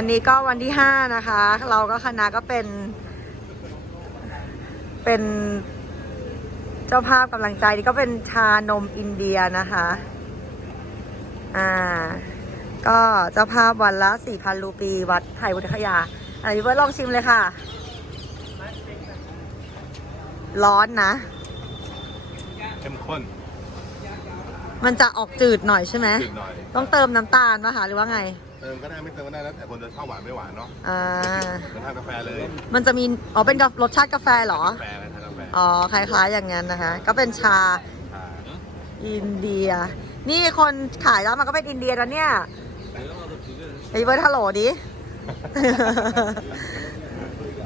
วันนี้ก็วันที่ห้านะคะ เราก็คณะก็เป็น เป็นเจ้าภาพกำลังใจนี่ก็เป็นชานมอินเดียนะคะ อ่า ก็เจ้าภาพวันละสี่พันรูปี วัดไทยพุทธคยาอันนี้เบิร์ดลองชิมเลยค่ะ ร้อนนะ เข้มข้น มันจะออกจืดหน่อยใช่ไหม จืดหน่อย ต้องเติมน้ำตาลป่ะคะหรือว่าไง เติมก็ได้ไม่เติมก็ได้แล้วแต่คนจะชอบหวานไม่หวานเนาะอ่า เหมือนทานกาแฟเลยมันจะมี อ๋อ เป็นกับรสชาติกาแฟเหรอ กาแฟเลยทานกาแฟอ๋อ คล้ายๆ อย่างนั้นนะคะ ก็เป็นชาอ่าอินเดีย นี่คนขายแล้วมันก็เป็นอินเดียแล้วเนี่ยไอ้เบิร์ดฮัลโหลดิ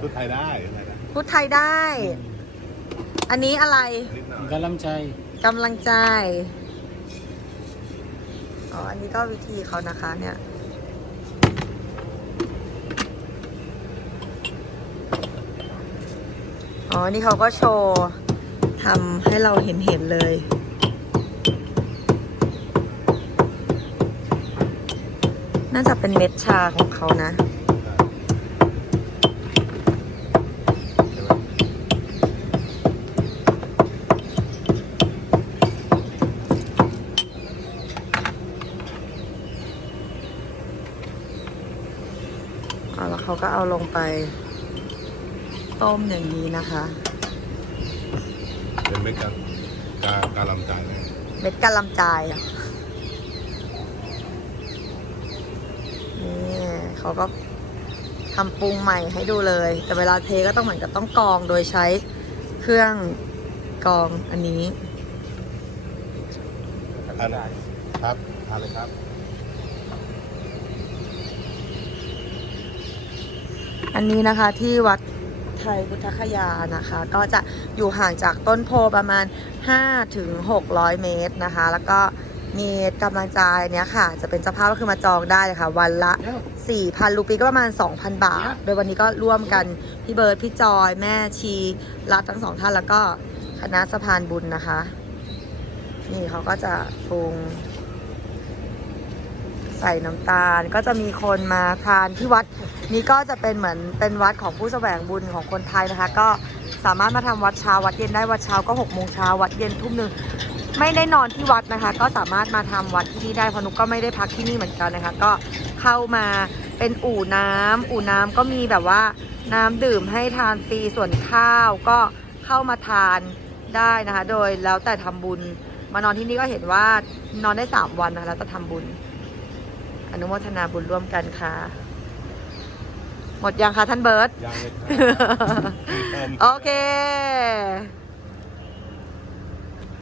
พูดไทยได้ไทยได้พูดไทยได้ อันนี้อะไร นิดหน่อย galam chai กำลังใจ อ๋อ อันนี้ก็วิธีเขานะคะเนี่ย อ๋อ นี่เขาก็โชว์ทำให้เราเห็นเห็นๆเลย น่าจะเป็นเม็ดชาของเขานะเอาแล้วเขาก็เอาลงไป ต้มอย่างนี้นะคะ เป็นเม็ดกาการการลำจานเลยเม็ดกะหลำจายอะนี่เขาก็ทำปรุงใหม่ให้ดูเลย แต่เวลาเทก็ต้องเหมือนกับต้องกรองโดยใช้เครื่องกรองอันนี้ทานครับทานเลยครับ อันนี้นะคะที่วัด ไทยพุทธคยานะคะ ก็จะอยู่ห่างจากต้นโพประมาณ 5-600 เมตรนะคะ แล้วก็มีกำลังใจเนี้ยค่ะ จะเป็นเจ้าภาพก็คือมาจองได้เลยค่ะ วันละ 4,000 รูปีก็ประมาณ 2,000 บาท โดยวันนี้ก็ร่วมกันพี่เบิร์ดพี่จอยแม่ชีรัฐทั้งสองท่านแล้วก็คณะสะพานบุญนะคะ นี่เขาก็จะปรุง ใส่น้ำตาล ก็จะมีคนมาทานที่วัดนี้ก็จะเป็นเหมือนเป็นวัดของผู้แสวงบุญของคนไทยนะคะ ก็สามารถมาทำวัดเช้าวัดเย็นได้วัดเช้าก็หกโมงเช้าวัดเย็นทุ่มหนึ่งไม่ได้นอนที่วัดนะคะ ก็สามารถมาทำวัดที่นี่ได้เพราะนุกก็ไม่ได้พักที่นี่เหมือนกันนะคะ ก็เข้ามาเป็นอู่น้ำอู่น้ำก็มีแบบว่าน้ำดื่มให้ทานฟรีส่วนข้าวก็เข้ามาทานได้นะคะ โดยแล้วแต่ทำบุญ มานอนที่นี่ก็เห็นว่านอนได้สามวันนะคะแล้วจะทำบุญ อนุโมทนาบุญร่วมกันค่ะ หมดยังคะท่านเบิร์ตย่างเลยครับเติมโอเค